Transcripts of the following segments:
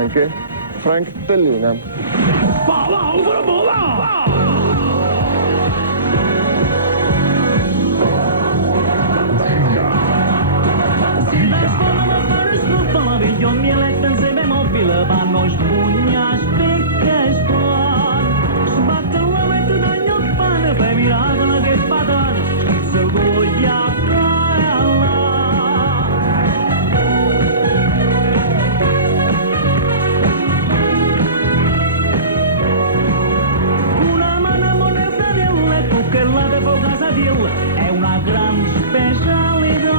anche Frank Tellina. Jo mieletten se mobile vanno spugnas picche splan. Sbattono metto da gnocpan, per miracolo che patan, se voglia caella. Una mano moneta delle, tu che la devo casa dille, è una gran specialità.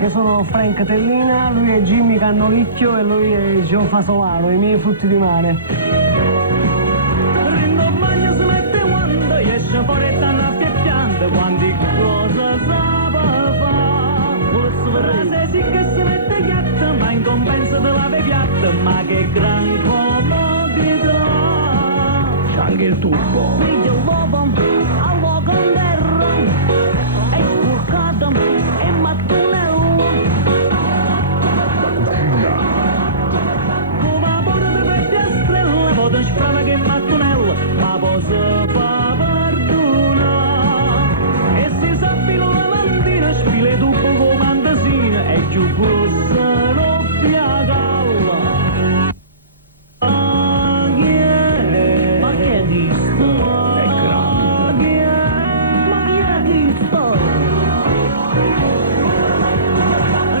Io sono Frank Tellina, lui è Jimmy Cannolicchio e lui è Gio Fasolaro, i miei frutti di mare. Rindo bagno si mette quando esce fuori e stanno affiettando quanti cosa sa fa. Frase sì che si mette ghiatta ma in compenso te la piatta, ma che gran comodità. C'è anche il tubo. Figlio l'uovo al luogo in terra è spurcato e mattonello. Come pure mi vede a strella vado sprava che mattonello ma posso fa perdona e si s'affila la lampadina spile tubo come mandasina e giù grossa roppia galla. Ma che è disto? È grande. Ma chi è disto?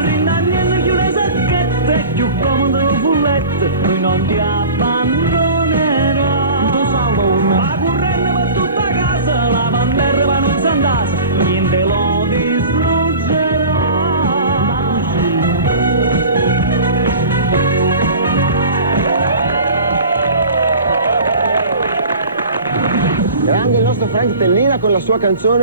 Rinanniendo chiude sacchette, più comodo il fulletto, lui non ti abbandonerà. La currente per tutta casa, la bandiera va non s'andasa, niente lo distruggerà. Grande il nostro Frank Tellina con la sua canzone